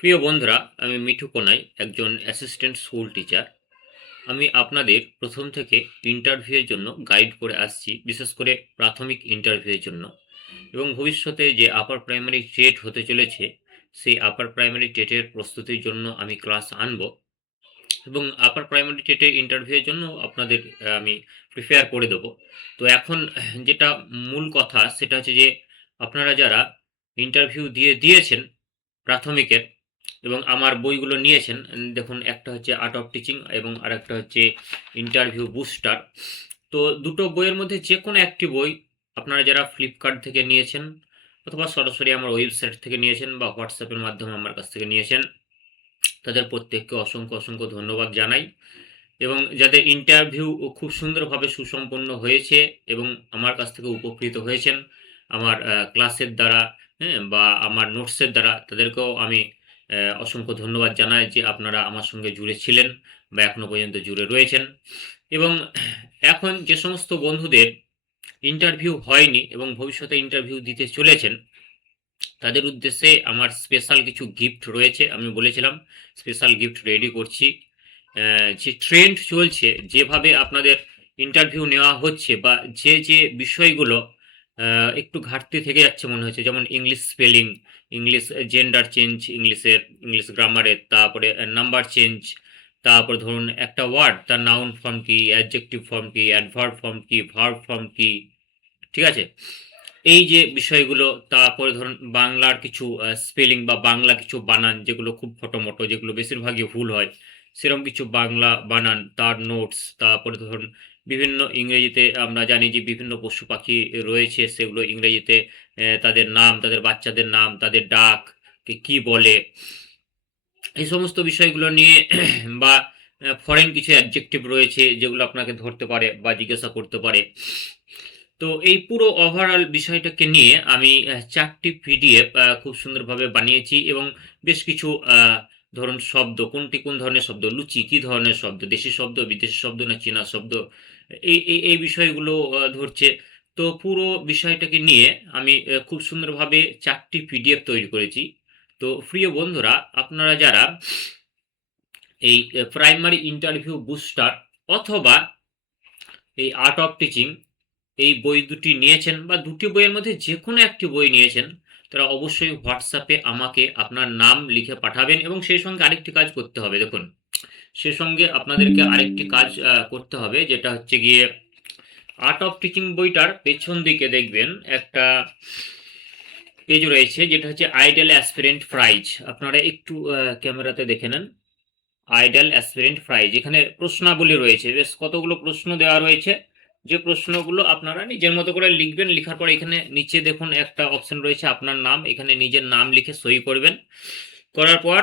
প্রিয় বন্ধুরা, আমি মিঠু কোনাই, একজন অ্যাসিস্ট্যান্ট স্কুল টিচার আমি আপনাদের প্রথম থেকে ইন্টারভিউয়ের জন্য গাইড করে আসছি, বিশেষ করে প্রাথমিক ইন্টারভিউয়ের জন্য। এবং ভবিষ্যতে যে আপার প্রাইমারি টেট হতে চলেছে, সেই আপার প্রাইমারি টেটের প্রস্তুতির জন্য আমি ক্লাস আনব। এবং আপার প্রাইমারি টেটের ইন্টারভিউয়ের জন্য আপনাদের আমি প্রিপেয়ার করে দেবো। তো এখন যেটা মূল কথা, সেটা হচ্ছে যে আপনারা যারা ইন্টারভিউ দিয়ে দিয়েছেন প্রাথমিকের এবং আমার বইগুলো নিয়েছেন। দেখুন, একটা হচ্ছে আর্ট অফ টিচিং এবং আরেকটা হচ্ছে ইন্টারভিউ বুস্টার তো দুটো বইয়ের মধ্যে যে কোনো একটি বই আপনারা যারা ফ্লিপকার্ট থেকে নিয়েছেন অথবা সরাসরি আমার ওয়েবসাইট থেকে নিয়েছেন বা হোয়াটসঅ্যাপের মাধ্যমে আমার কাছ থেকে নিয়েছেন, তাদের প্রত্যেককে অসংখ্য অসংখ্য ধন্যবাদ জানাই। এবং যাদের ইন্টারভিউ খুব সুন্দরভাবে সুসম্পন্ন হয়েছে এবং আমার কাছ থেকে উপকৃত হয়েছেন, আমার ক্লাসের দ্বারা হ্যাঁ বা আমার নোটসের দ্বারা, তাদেরকেও আমি অসংখ্য ধন্যবাদ জানাই যে আপনারা আমার সঙ্গে জুড়ে ছিলেন বা এখনও পর্যন্ত জুড়ে রয়েছেন। এবং এখন যে সমস্ত বন্ধুদের ইন্টারভিউ হয়নি এবং ভবিষ্যতে ইন্টারভিউ দিতে চলেছেন, তাদের উদ্দেশ্যে আমার স্পেশাল কিছু গিফট রয়েছে। আমি বলেছিলাম স্পেশাল গিফট রেডি করছি। যে ট্রেন্ড চলছে, যেভাবে আপনাদের ইন্টারভিউ নেওয়া হচ্ছে বা যে যে বিষয়গুলো একটু ঘাটতি থেকে যাচ্ছে মনে হচ্ছে। যেমন English spelling English gender change ইংলিশের ইংলিশ গ্রামারের তারপরে নাম্বার চেঞ্জ তারপর ধরুন একটা ওয়ার্ড তার নাউন ফর্ম কি অ্যাডজেক্টিভ ফর্ম কি অ্যাডভার্ব ফর্ম কি ভার্ব ফর্ম কি, ঠিক আছে? এই যে বিষয়গুলো, তারপরে ধরুন বাংলার কিছু স্পেলিং বা বাংলা কিছু বানান, যেগুলো খুব ফটোমটো, যেগুলো বেশিরভাগই ভুল হয় সেরকম কিছু বাংলা বানান, তার নোটস তারপরে ধরুন বিভিন্ন ইংরেজিতে আমরা জানি যে বিভিন্ন পশু পাখি রয়েছে, সেগুলো ইংরেজিতে তাদের নাম, তাদের বাচ্চাদের নাম, তাদের ডাক, কে বলে। এই সমস্ত বিষয়গুলো নিয়ে বা ফরেন কিছু অ্যাডজেক্টিভ রয়েছে যেগুলো আপনাকে ধরতে পারে বা জিজ্ঞাসা করতে পারে। তো এই পুরো ওভারঅল বিষয়টাকে নিয়ে আমি চারটি পিডিএফ খুব সুন্দরভাবে বানিয়েছি এবং বেশ কিছু ধরুন শব্দ, কোনটি কোন ধরনের শব্দ, লুচি কি ধরনের শব্দ, দেশি শব্দ, বিদেশি শব্দ না চীনা শব্দ, এই এই বিষয়গুলো ধরছে। তো পুরো বিষয়টাকে নিয়ে আমি খুব সুন্দরভাবে চারটি পিডিএফ তৈরি করেছি। তো প্রিয় বন্ধুরা, আপনারা যারা এই প্রাইমারি ইন্টারভিউ বুস্টার অথবা এই আর্ট অফ টিচিং এই বই দুটি নিয়েছেন বা দুটি বইয়ের মধ্যে যে কোনো একটি বই নিয়েছেন তারা অবশ্যই হোয়াটসঅ্যাপে আমাকে আপনার নাম লিখে পাঠাবেন এবং সেই সঙ্গে আরেকটি কাজ করতে হবে। দেখুন, সে সঙ্গে আপনাদেরকে আরেকটি কাজ করতে হবে, যেটা হচ্ছে গিয়ে আর্ট অফ টিচিং বইটার পেছন দিকে দেখবেন একটা পেজ রয়েছে, যেটা হচ্ছে আইডল অ্যাসপিরেন্ট প্রাইজ আপনারা একটু ক্যামেরাতে দেখে নেন। আইডল অ্যাসপিরেন্ট প্রাইজ এখানে প্রশ্নাবলী রয়েছে। বেশ কতগুলো প্রশ্ন দেওয়া রয়েছে। যে প্রশ্নগুলো আপনারা নিজের মতো করে লিখবেন, লেখার পর এখানে নিচে দেখুন একটা অপশন রয়েছে আপনার নাম, এখানে নিজের নাম লিখে সই করবেন। করার পর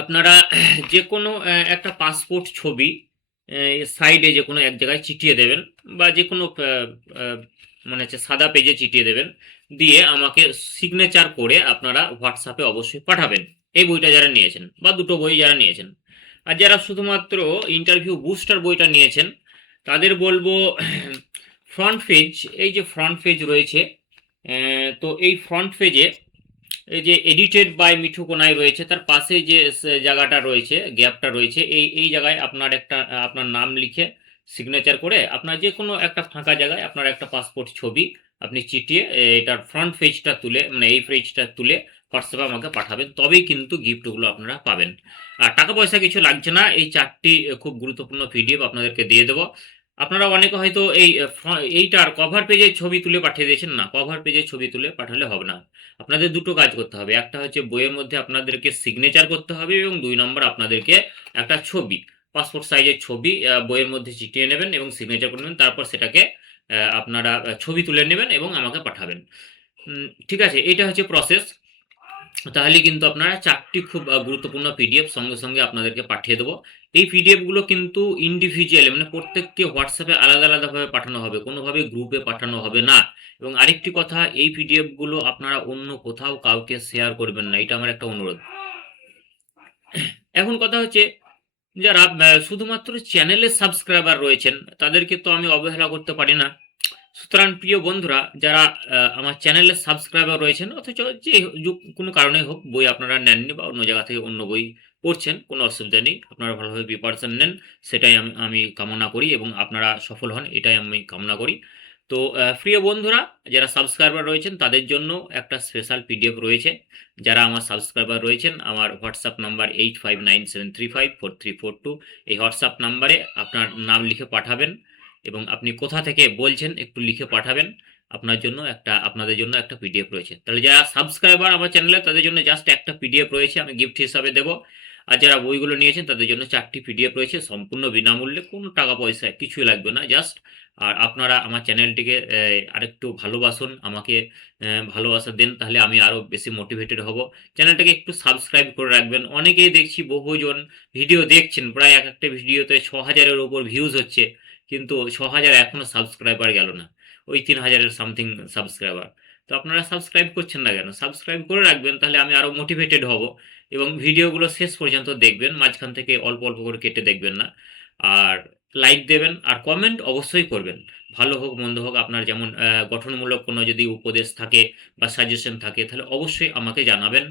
আপনারা যে কোনো একটা পাসপোর্ট ছবি সাইডে যে কোনো এক জায়গায় চিটিয়ে দেবেন বা যে কোনো মানে হচ্ছে সাদা পেজে চিটিয়ে দেবেন। দিয়ে আমাকে সিগনেচার করে আপনারা হোয়াটসঅ্যাপে অবশ্যই পাঠাবেন। এই বইটা যারা নিয়েছেন বা দুটো বই যারা নিয়েছেন। আর যারা শুধুমাত্র ইন্টারভিউ বুস্টার বইটা নিয়েছেন তাদের বলব ফ্রন্ট পেজ এই যে ফ্রন্ট পেজ রয়েছে তো এই ফ্রন্ট পেজে এই যে এডিটেড বাই মিঠু কোনাই রয়েছে, তার পাশে যে জায়গাটা রয়েছে গ্যাপটা রয়েছে, এই এই জায়গায় আপনার একটা, আপনার নাম লিখে সিগনেচার করে আপনার যে কোনো একটা ফাঁকা জায়গায় আপনার একটা পাসপোর্ট ছবি আপনি চিটিয়ে এটার ফ্রন্ট পেজটা তুলে মানে এই পেজটা তুলে হোয়াটসঅ্যাপে আমাকে পাঠাবেন, তবেই কিন্তু গিফটগুলো আপনারা পাবেন। আর টাকা পয়সা কিছু লাগছে না, এই চারটি খুব গুরুত্বপূর্ণ পিডিএফ আপনাদেরকে দিয়ে দেবো। আপনারা অনেকে হয়তো এই এইটার কভার পেজের ছবি তুলে পাঠিয়ে দিয়েছেন না কভার পেজের ছবি তুলে পাঠালে হবে না। আপনাদের দুটো কাজ করতে হবে, একটা হচ্ছে বইয়ের মধ্যে আপনাদেরকে সিগনেচার করতে হবে এবং দুই নম্বর আপনাদেরকে একটা ছবি পাসপোর্ট সাইজের ছবি বইয়ের মধ্যে চিটিয়ে নেবেন এবং সিগনেচার করে নেবেন, তারপর সেটাকে আপনারা ছবি তুলে নেবেন এবং আমাকে পাঠাবেন। ঠিক আছে, এটা হচ্ছে প্রসেস তাহলে কিন্তু আপনারা চারটি খুব গুরুত্বপূর্ণ পিডিএফ সঙ্গে সঙ্গে আপনাদেরকে পাঠিয়ে দেবো। এই পিডিএফগুলো কিন্তু ইন্ডিভিজুয়ালি মানে প্রত্যেককে হোয়াটসঅ্যাপে আলাদা আলাদাভাবে পাঠানো হবে কোনোভাবে গ্রুপে পাঠানো হবে না। এবং আরেকটি কথা, এই পিডিএফগুলো আপনারা অন্য কোথাও কাউকে শেয়ার করবেন না, এটা আমার একটা অনুরোধ। এখন কথা হচ্ছে, যারা শুধুমাত্র চ্যানেলের সাবস্ক্রাইবার রয়েছেন, তাদেরকে তো আমি অবহেলা করতে পারি না। সুতরাং প্রিয় বন্ধুরা, যারা আমার চ্যানেলের সাবস্ক্রাইবার রয়েছেন, অথচ যে কোনো কারণে হোক বই আপনারা নেননি বা অন্য জায়গা থেকে অন্য বই পড়ছেন, কোনো অসুবিধা নেই। আপনারা ভালোভাবে প্রিপারেশন নেন, সেটাই আমি আমি কামনা করি এবং আপনারা সফল হন, এটাই আমি কামনা করি। তো প্রিয় বন্ধুরা, যারা সাবস্ক্রাইবার রয়েছেন, তাদের জন্য একটা স্পেশাল পিডিএফ রয়েছে। যারা আমার সাবস্ক্রাইবার রয়েছেন, আমার WhatsApp number eight five nine seven three five four three four two এই হোয়াটসঅ্যাপ নাম্বারে আপনার নাম লিখে পাঠাবেন। এবং আপনি কোথা থেকে বলছেন একটু লিখে পাঠাবেন। আপনার জন্য একটা, আপনাদের জন্য একটা পিডিএফ রয়েছে। তাহলে যারা সাবস্ক্রাইবার আমার চ্যানেলে তাদের জন্য জাস্ট একটা পিডিএফ রয়েছে, আমি গিফট হিসাবে দেবো। আর যারা বইগুলো নিয়েছেন, তাদের জন্য চারটি পিডিএফ রয়েছে, সম্পূর্ণ বিনামূল্যে, কোনো টাকা পয়সা কিছুই লাগবে না জাস্ট আর আপনারা আমার চ্যানেলটিকে আরেকটু ভালোবাসুন, আমাকে ভালোবাসা দেন, তাহলে আমি আরও বেশি মোটিভেটেড হব। চ্যানেলটাকে একটু সাবস্ক্রাইব করে রাখবেন। অনেকেই দেখছি বহুজন ভিডিও দেখছেন, প্রায় এক একটা ভিডিওতে ছ হাজারের ওপর ভিউজ হচ্ছে। কিন্তু ছ হাজার এখনও সাবস্ক্রাইবার গেল না। ওই তিন হাজারের সামথিং সাবস্ক্রাইবার তো আপনারা সাবস্ক্রাইব করছেন না কেন? সাবস্ক্রাইব করে রাখবেন, তাহলে আমি আরও মোটিভেটেড হব এবং ভিডিওগুলো শেষ পর্যন্ত দেখবেন, মাঝখান থেকে অল্প অল্প করে কেটে দেখবেন না। আর লাইক দেবেন আর কমেন্ট অবশ্যই করবেন। ভালো হোক, মন্দ হোক, আপনার যেমন গঠনমূলক কোনো যদি উপদেশ থাকে বা সাজেশন থাকে, তাহলে অবশ্যই আমাকে জানাবেন।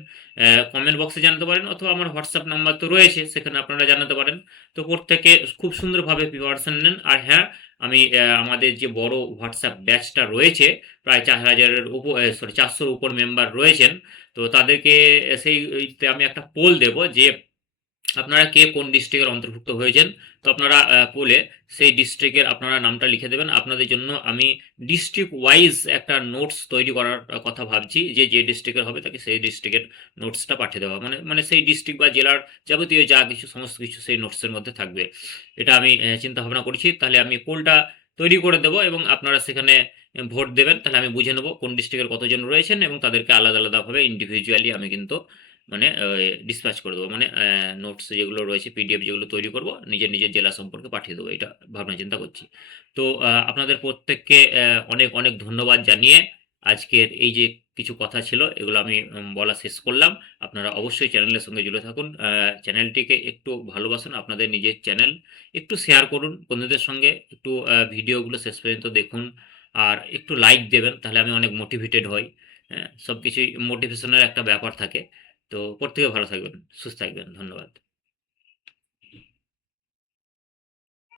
কমেন্ট বক্সে জানাতে পারেন অথবা আমার হোয়াটসঅ্যাপ নাম্বার তো রয়েছে, সেখানে আপনারা জানাতে পারেন। তো প্রত্যেকে খুব সুন্দরভাবে প্রিপারেশন নেন। আর হ্যাঁ আমি আমাদের যে বড় হোয়াটসঅ্যাপ ব্যাচটা রয়েছে, প্রায় চার হাজারের উপর সরি চারশোর উপর মেম্বার রয়েছেন। তো তাদেরকে, সেই আমি একটা পোল দেব যে আপনারা কে কোন ডিস্ট্রিক্টের অন্তর্ভুক্ত হয়েছেন? তো আপনারা পোলে সেই ডিস্ট্রিক্টের আপনারা নামটা লিখে দেবেন। আপনাদের জন্য আমি ডিস্ট্রিক্ট ওয়াইজ একটা নোটস তৈরি করার কথা ভাবছি, যে যে ডিস্ট্রিক্টের হবে তাকে সেই ডিস্ট্রিক্টের নোটসটা পাঠিয়ে দেওয়া। মানে মানে সেই ডিস্ট্রিক্ট বা জেলার যাবতীয় যা কিছু, সমস্ত কিছু সেই নোটসের মধ্যে থাকবে। এটা আমি চিন্তা ভাবনা করছি। তাহলে আমি পোলটা তৈরি করে দেবো এবং আপনারা সেখানে ভোট দেবেন। তাহলে আমি বুঝে নেব কোন ডিস্ট্রিক্টের কতজন রয়েছেন এবং তাদেরকে আলাদা আলাদাভাবে ইন্ডিভিজুয়ালি আমি কিন্তু মানে ডিসপ্যাচ করে দেবো। মানে নোটস যেগুলো রয়েছে পিডিএফ যেগুলো তৈরি করব, নিজের নিজের জেলা সম্পর্কে পাঠিয়ে দেবো। এটা ভাবনা চিন্তা করছি। তো আপনাদের প্রত্যেককে অনেক অনেক ধন্যবাদ জানিয়ে আজকের এই যে কিছু কথা ছিল, এগুলো আমি বলা শেষ করলাম। আপনারা অবশ্যই চ্যানেলের সঙ্গে জুড়ে থাকুন। চ্যানেলটিকে একটু ভালোবাসুন, আপনাদের নিজের চ্যানেল একটু শেয়ার করুন বন্ধুদের সঙ্গে, একটু ভিডিওগুলো শেষ পর্যন্ত দেখুন। আর একটু লাইক দেবেন, তাহলে আমি অনেক মোটিভেটেড হই। হ্যাঁ সব কিছুই মোটিভেশনের একটা ব্যাপার থাকে। তো প্রত্যেকে ভালো থাকবেন সুস্থ থাকবেন ধন্যবাদ।